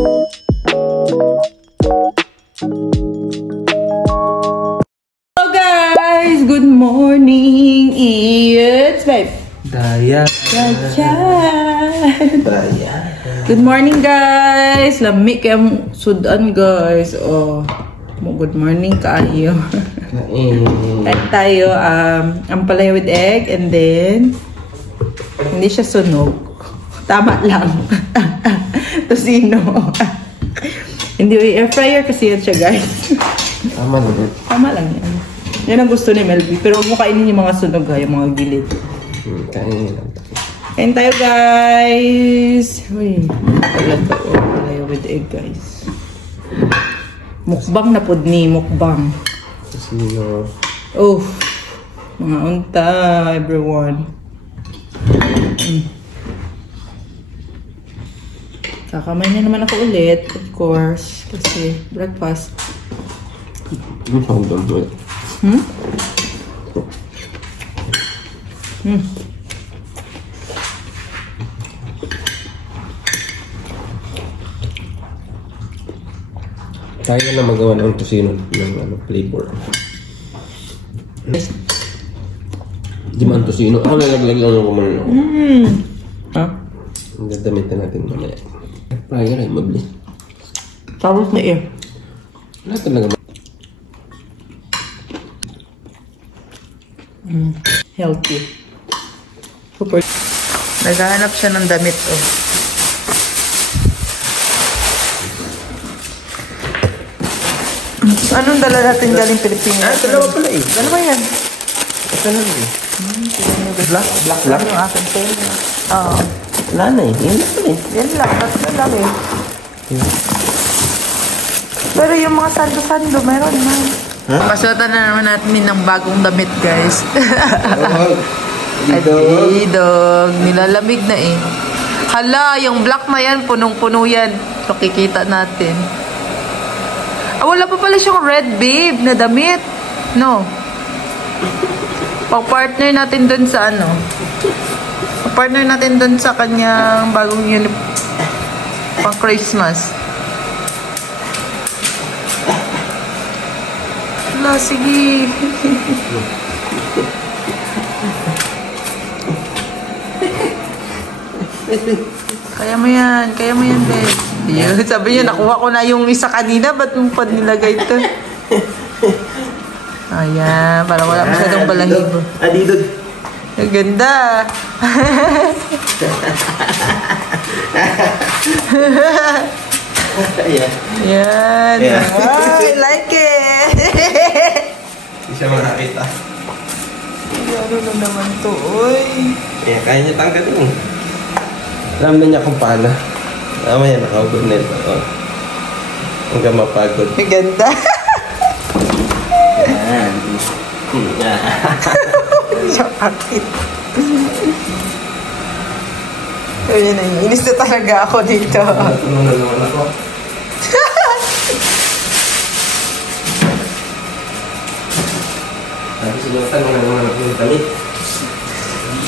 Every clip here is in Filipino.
Hello guys! Good morning! It's babe. Daya. Daya. Good morning guys! Lamig kayong sudan guys. Oh, good morning kaayo. Kain tayo ampalaya with egg and then hindi siya sunog. Tama lang. Tosino. Hindi air fryer kasi yan siya guys. Tama lang. Tama lang yan. Yan ang gusto ni Melby. Pero huwag mo kainin yung mga sunog ha, yung mga gilid. Kainin lang. Kain tayo guys. Uy, palaya with egg guys. Mukbang na pod ni mukbang. Tosino. Oh, mga unta everyone. Kakamay na naman ako ulit, of course, kasi breakfast. Kaya na magawa ng tosino ng flavor. Di man tosino. Ako nalaglag lang ako man. Ha? Ang gagamitan natin mamaya. Fryer ay mabili. Tapos na eh. Wala talaga. Healthy. Super. Naghahanap siya ng damit oh. Anong dala natin galing Pilipinas? Dalawa pala eh. Dalawa yan. Ito lang eh. Black. Yung akin sa'yo. Oo. Wala na eh. Yan lang eh. Yan lang. Tatlo lang eh. Pero yung mga sando-sando, meron na. Huh? Pasuotan na naman natin ng bagong damit, guys. Adidog. Nilalamig na eh. Hala, yung black na yan, punong-puno yan. Makikita natin. Ah, wala pa pala siyang red, babe, na damit. No. Pag-partner natin dun sa ano. Pag-partner natin dun sa kanyang bagong uniform. Pang Christmas. Wala, sige. Kaya mo yan, babe. Yun, sabi niya, nakuha ko na yung isa kanina, ba't mo pa nilagay ito? Ayan, para wala masyadong balahibo. Adidog. Ang ganda. Ayan. Yan. Yeah. Wow, I like it. Hindi siya makakita. Ano na naman to, oy. Kaya kaya niya tanggalin. Alam na niya kung paano. Mamaya nakaugod na ito. Oh. Hanggang mapagod. Ang ganda. Yan. So, akit. Ayun na, inis na talaga ako dito. Ano na naman ako? Sabi sinutan mo na naman ako yung talit.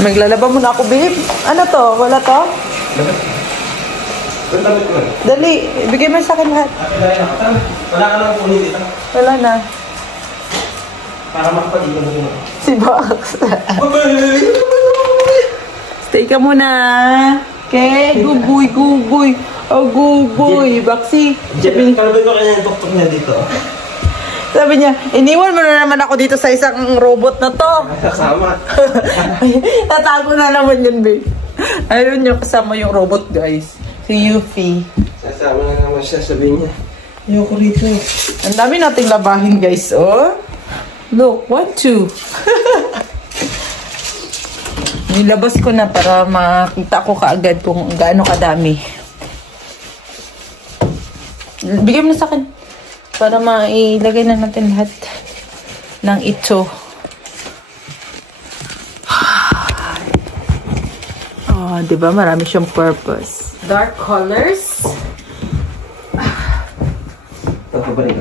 Maglalaba muna ako, babe. Ano to? Wala to? Dali, ibigay mo sa akin lahat. Wala ka lang kunin dito. Wala na. Para makapagin mo dito. Si Box. Stay ka muna. Okay, guguy. Oh, guguy. Baxi. Kalabay ko kanya yung tuktok niya dito. Sabi niya, iniwan mo na naman ako dito sa isang robot na to. Kasama. Tatago na naman yun, babe. Ayun niya kasama yung robot, guys. Si Yuffie. Sasama na naman siya, sabihin niya. Ayoko rito. Ang dami nating labahin, guys, oh. Look, 1, 2. Nilabas ko na para makita ko kaagad kung gaano kadami. Bigyan mo na sa akin. Para mailagay na natin lahat ng ito. Oh, diba? Marami siyang purpose. Dark colors. Ito pa ba rin?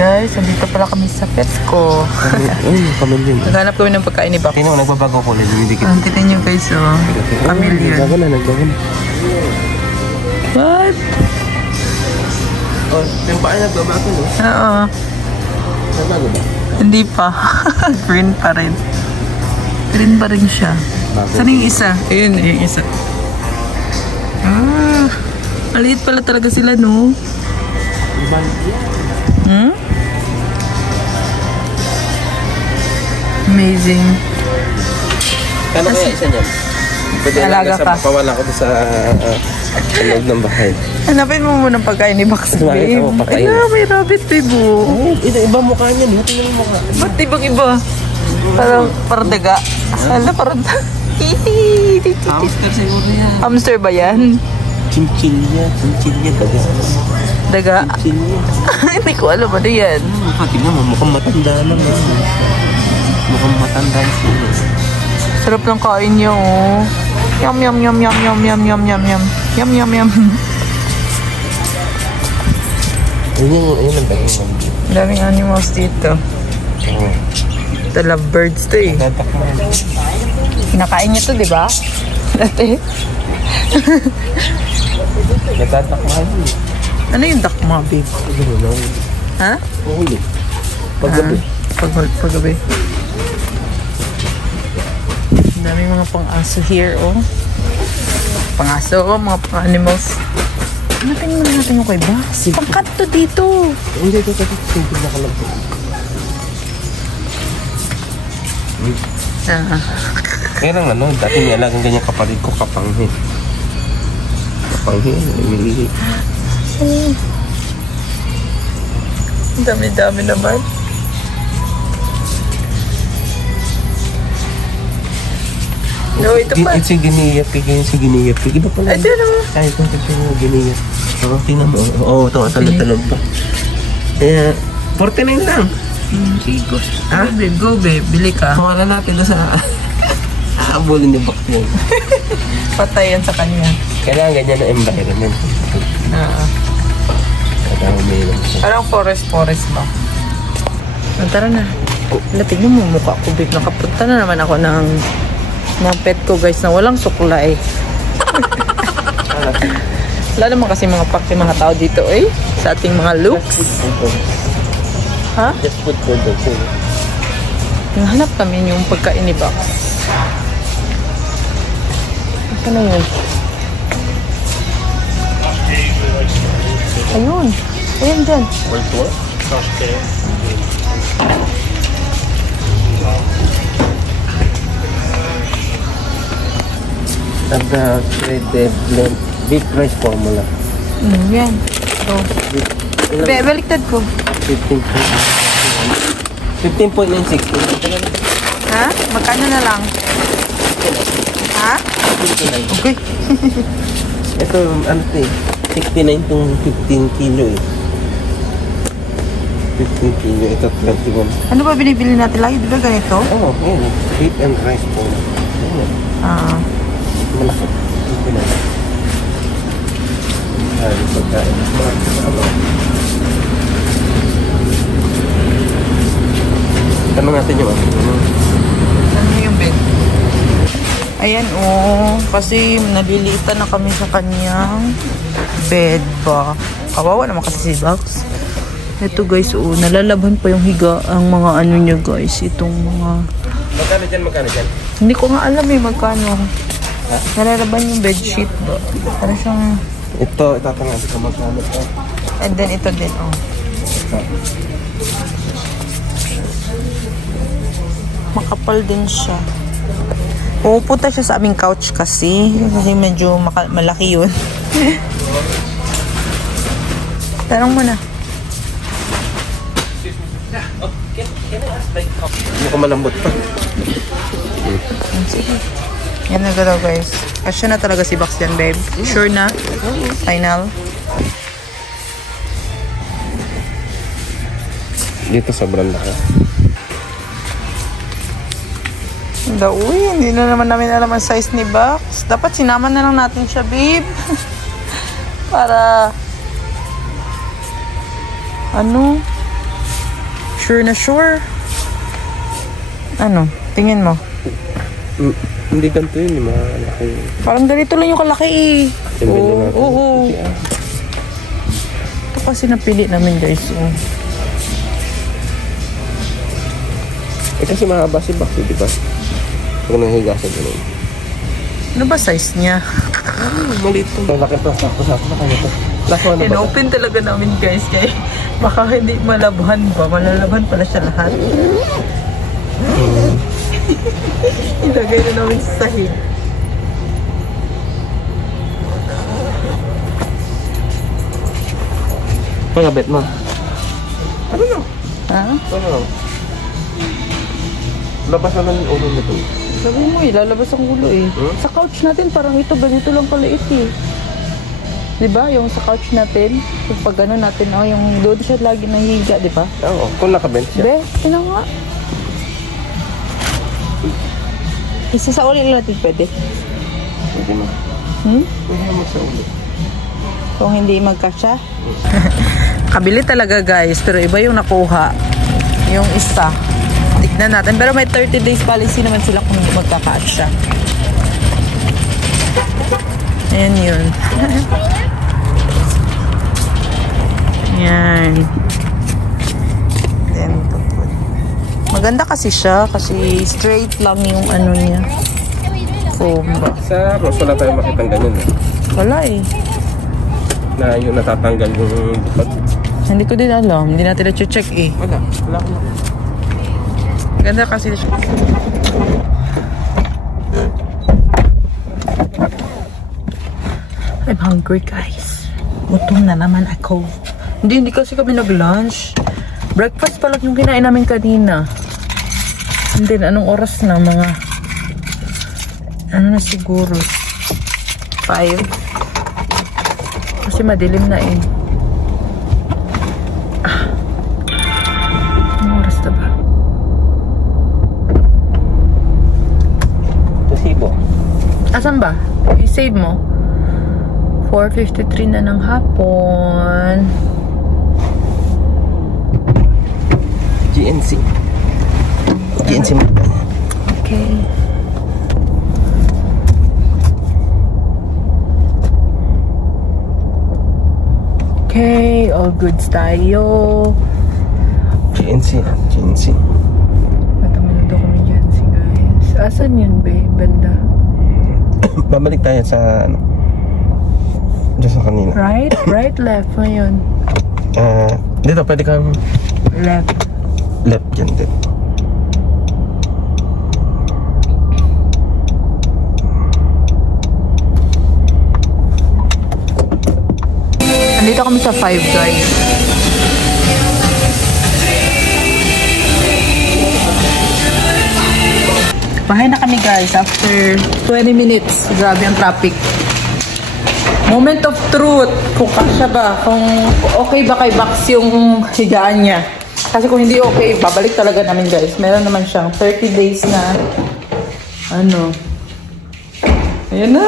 Guys, nandito pala kami sa Petco. Kami din. Naghanap kami ng pagkain ni Box. Tingnan mo, nagbabago ko ulit. Tignan nyo guys, oh. Chameleon. Nagbago na. What? Oh, yung paa nagbabago, no? Oo. Nagbago ba? Hindi pa. Green pa rin. Green pa rin siya. Saan yung isa? Ayun, yung isa. Ah, maliit pala talaga sila, no? Hmm? Amazing. Kano kaya isa niyan? Pwede Alaga lang pa. Pawala ko sa loob ng bahay. Hanapin mo muna pagkain ni Box, babe. Ay, may rabbit, babe. Iba mukha niya. Tingnan mo mukha. Ba't ibang iba? Parang daga. Hala, parang daga. Hamster siguro yan. Hamster ba yan? Chinchilla. Daga. Daga? Hindi ko alam ano yan. Tingnan mo, mukhang matanda lang. Mukhang matanda siya. Sarap ng kain niya, oh. Yum, yum, yum, yum, yum, yum, yum, yum, yum. Yum, yum, yum. Ayun ang dami. Daming animals dito. The lovebirds to eh. Kinakain niya to, di ba? Dati. Natatakmahan yun. Ano yung dakma, babe? Ha? Huli. Paggabi. Paggabi. Ang daming mga pang-aso here, oh. Pang-aso, oh, mga pang-animals. Hanapin muna natin yung kay Box. Pangkanto dito. Hindi, ito. Simple na ka lang po. Kaya lang dati niya lang ganyan kapatid ko, Kapanghi. Emily. Ang dami-dami naman. No, ito pa. Si Giniyapig. Iba pala. Ito naman. Ay, ito yung Giniyapig. Oo, tingnan mo. Oo, ito. Talog pa. Kaya, 49 lang. Sige, go. Ha? Go, babe. Bili ka. Wala natin na sa... Aabulin ni Box yan. Patay yan sa kanya. Kailangan ganyan na environment. Parang forest ba? Tara na. Tignan mo mukha ko, babe. Nakapunta na naman ako ng pet ko, guys, na walang suklay. Wala naman kasi mga mga tao dito, eh. Sa ating mga looks. Ha? Just put for the food. Nahanap kami yung pagkain ni Box. Ito na yun. Ayun. Ayun dyan. Okay. At the shredded beef rice formula. Yan. So, baliktad ko. 15.960. Ha? Magkano na lang? Ha? 59. Okay. Ito, 69 tong 15 kilo eh. 15 kilo. Ito, 21. Ano ba binibili natin lagi? Di ba ganito? Oo, yun. Beef and rice formula. Malaki. 59. Ay, pagkain. Tanong natin yung Ano yung bed? Ayan, oh. Kasi nalilitan na kami sa kanyang bed ba. Kawawa naman kasi si Box. Ito guys, oh. Nalalaban pa yung higa ang mga ano nyo guys. Itong mga... Magkano dyan? Hindi ko nga alam eh magkano. Ha? Nalalaban yung bedsheet ba. Para siyang... Ito, itatangan ko magkano ito. And then ito din, oh. Makapal din siya. Pupunta siya sa aming couch kasi medyo malaki yun. Tarong mo na. Hindi ko malambot pa. Sige. Yan na galaw guys. Kasya na talaga si Box yan, babe. Sure na? Final? Dito sobrang laki. Uy, hindi na naman namin alam ang size ni Box. Dapat sinama na lang natin siya, babe. Para ano? Sure na sure. Ano? Tingin mo? Hindi ganito yun, malaki. Parang ganito lang yung kalaki eh. Oo. Ito kasi napili namin guys. Kasi mahaba si Baxi, di ba? Pag nahiga sa ganun. Ano ba size niya? Maliit ito. Malaki pa. Sakto na kayo ito. Last one na ba? In-open talaga namin guys. Kaya baka hindi malabhan ba? Malalabhan pala siya lahat. Ilagay na namin sa sahig. Pagkabit mo. Ano na? Ha? Ano? Labas na lang yung ulo nito. Sabi mo lalabas ang ulo eh. Sa couch natin parang ito, ganito lang kaliit eh. Diba? Yung sa couch natin, yung pag gano'n natin, yung doon siya lagi nahihiga, diba? Oo, kung nakabent siya. Be, ina nga. Isa sa ulit natin pwede. Pwede mo. Pwede mo sa ulo. Kung hindi magkasya. Kabili talaga guys, pero iba yung nakuha. Yung isa. Tignan natin. Pero may 30 days policy naman sila kung hindi magkakasya. Ayan yun. Ayan. Then, maganda kasi siya kasi straight lang yung ano niya. Foam ba? Sa Ross, wala tayong makitang ganyan eh. Wala eh. Na yung natatanggal yung bukod. Hindi ko din alam. Hindi natin na-check eh. Wala ko. Ganda kasi siya. I'm hungry guys. Gutom na naman ako. Hindi kasi kami nag-lunch. Breakfast pa lang yung kinain namin kanina. And then, anong oras na? Mga ano na siguro 5. Kasi madilim na eh. Anong oras na ba? Tusibo. Asan ba? I-save mo. 4:53 na ng hapon. GNC mo. Okay. Okay, all goods tayo. GNC. Matamundo kami dyan si guys. Asan yun ba? Banda. Babalik tayo sa ano. Diyan sa kanina. Right, left ngayon. Dito pwede kang Left. left dyan din. Andito kami sa 5 guys. Bahay na kami guys after 20 minutes. Grabe ang traffic. Moment of truth. Kung kasya ba, kung okay ba kay Bax yung higaan niya. Kasi kung hindi okay, babalik talaga namin guys. Meron naman siyang 30 days na ano. Ayan na.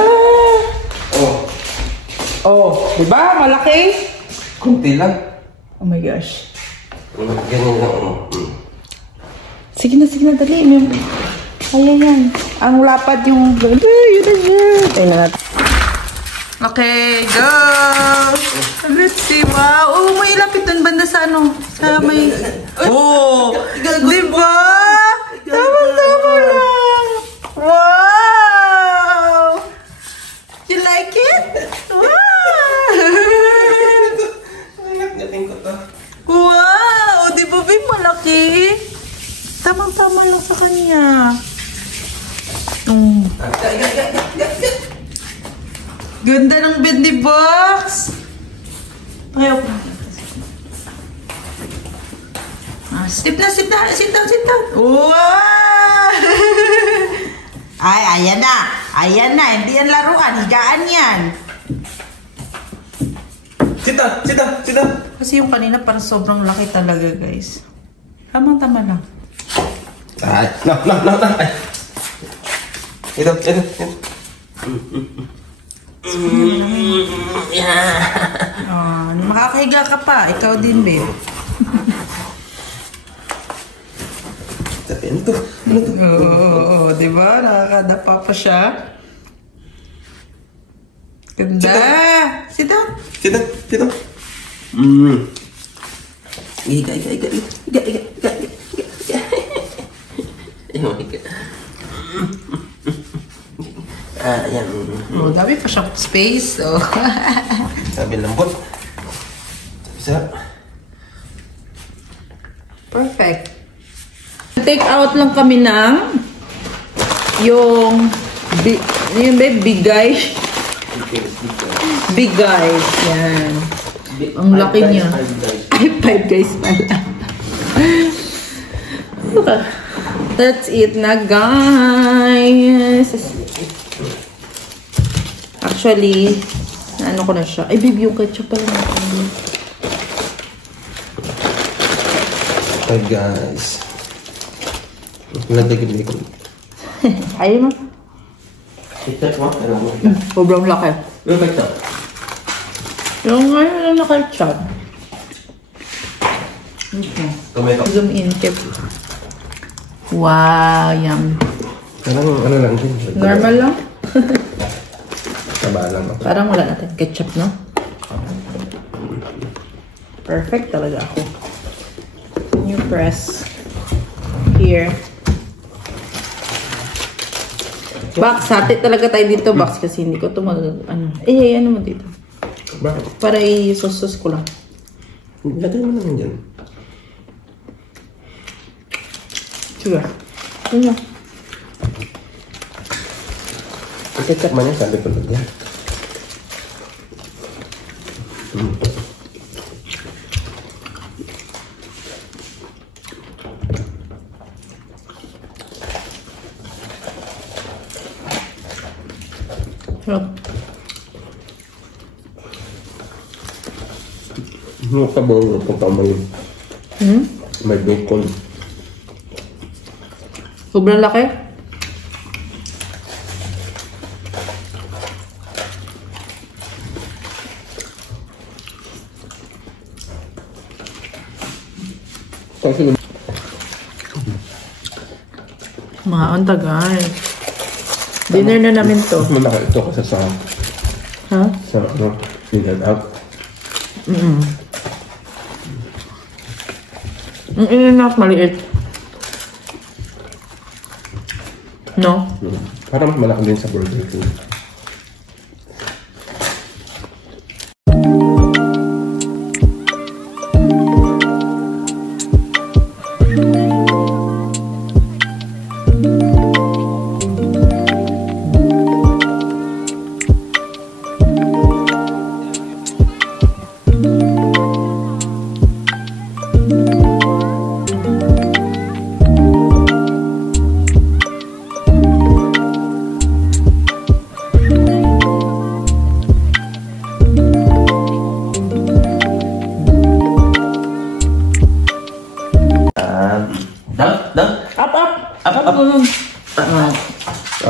Oh, diba? Malaki? Kunti lang. Oh my gosh. Ganyan lang. Sige na, dali. Ayan. Ang lapad yung... Yun na yun. Tingnan natin. Okay, go! Let's see. Wow! Oh, may lapit dun banda sa ano. Sa may... Oh! Diba? Tama lang. Wow! You like it? Wow! Galing ko to. Wow! Di ba ba malaki? Tamang-tama lang sa kanya. Ganda ng bed ni Box. Ayaw pa. Sit down. Wow! Ay, ayan na. Hindi yan laruan. Higaan yan. Sit down. Kasi yung kanina parang sobrang laki talaga, guys. Tamang-tama lang. Ay, no. Ay. Ito. Makakahiga ka pa. Ikaw din, babe. Ano to? Ano to? Oo, diba? Nakakadapa pa siya. Ganda! Sit down! Sit down! Sit down! Iga. Oh my God. Ayan. Oh, dami pa siyang space. Oh. Sabi lambot. Sarap. Perfect. Take out lang kami ng yung bigay. Bigay. Yan. Ang laki niya. Ay, 5 guys pala. That's it na, guys. Actually, ano ko na siya. Ay, babe, yung ketchup pala natin. Hi, guys. Nagdagdag ko. Ayaw mo? Ketchup mo? Ano mo? Sobrang laki. Yung ketchup? Yung ngayon na ketchup. Tomato. Zoom in, Kev. Wow, yum. Ano lang din. Normal lang. Taba lang. Parang wala natin ketchup, no? Perfect talaga ako. You press here. Box, hati talaga tayo dito, box, kasi hindi ko ito ano mo dito. Bakit? Para i-sauce ko lang. Lagay mo naman dyan. Sige. Ano? Ketchup man yan, sabi ko lang yan. Ano ka ba yung pagkama yun? May bacon. Sobrang laki. Kasi Mga tagal. Dinner na namin to. mas malaki ito kasi sa Ha? figured out. Ang in-and-out maliit. No? Parang mas malaki din sa Burger King.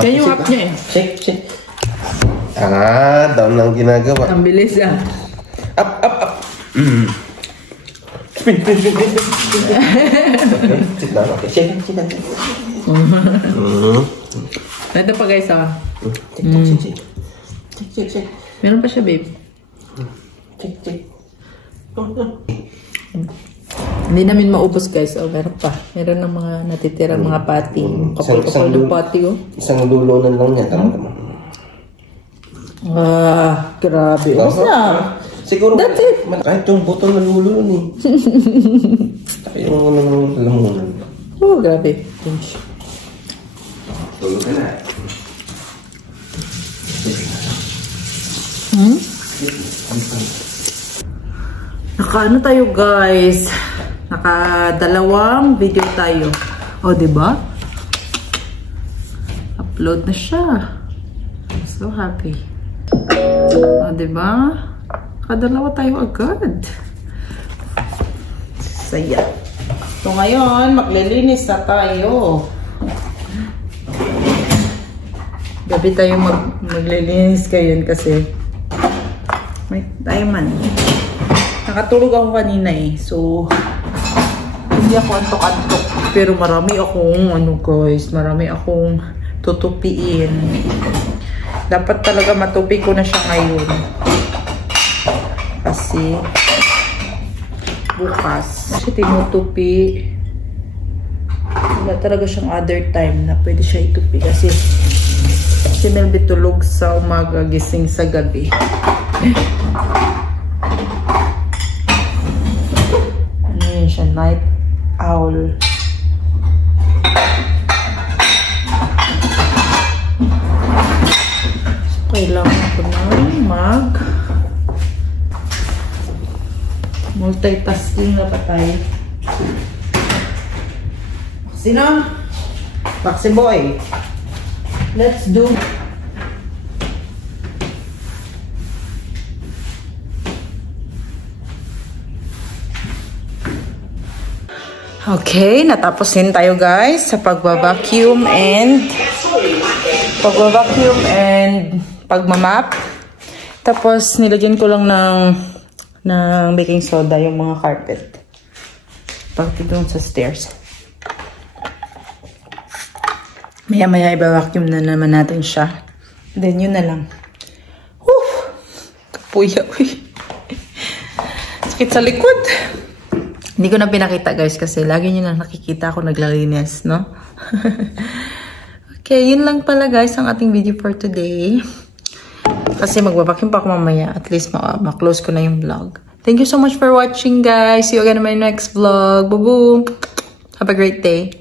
Yan yung up niya eh. Shake. Down lang ginagawa. Ang bilis ah. Up. Spin. Sit down. Okay. Shake. Ito pa guys ah. Shake. Meron pa siya babe. Shake. Hindi namin maubos guys. Oh, meron pa. Meron ng mga natitira mga pati. Kapal-kapal ng pati oh. Isang lulunan lang niya. Tama. Grabe. Ubus na. Siguro. That's it. Kahit yung buto na lulunan eh. Saka yung lamunan. Oh, grabe. Pinch. Tulog ka na. Naka-ano tayo guys? Naka-2 video tayo. O, diba? Upload na siya. I'm so happy. O, diba? Naka-2 tayo agad. Saya. So, ngayon, maglilinis na tayo. Gabi tayo maglilinis ngayon kasi may diamond. Nakatulog ako kanina eh. So, hindi ako antok-antok. Pero marami akong, guys, marami akong tutupiin. Dapat talaga matupi ko na siya ngayon. Kasi, bukas, siya tinutupi. Wala talaga siyang other time na pwede siya itupi. Kasi, si Melby tulog sa umaga, gising sa gabi. Ano yun siya? Night owl. Kailangan ko na multitasking na patay. Sino? Baxi boy. Let's do. Okay, natapos din tayo guys sa pagba-vacuum and pagmamap. Tapos nilagyan ko lang ng baking soda yung mga carpet. Pagti doon sa stairs. Maya-maya iba-vacuum na naman natin siya. Then yun na lang. Whew! Kapuya. Sakit sa likod. Hindi ko na pinakita guys kasi lagi nyo na nakikita ako naglalinis, no? Okay, yun lang pala guys ang ating video for today. Kasi magbabakim pa ako mamaya. At least ma-close ko na yung vlog. Thank you so much for watching guys. See you again in my next vlog. Boo-boo! Have a great day.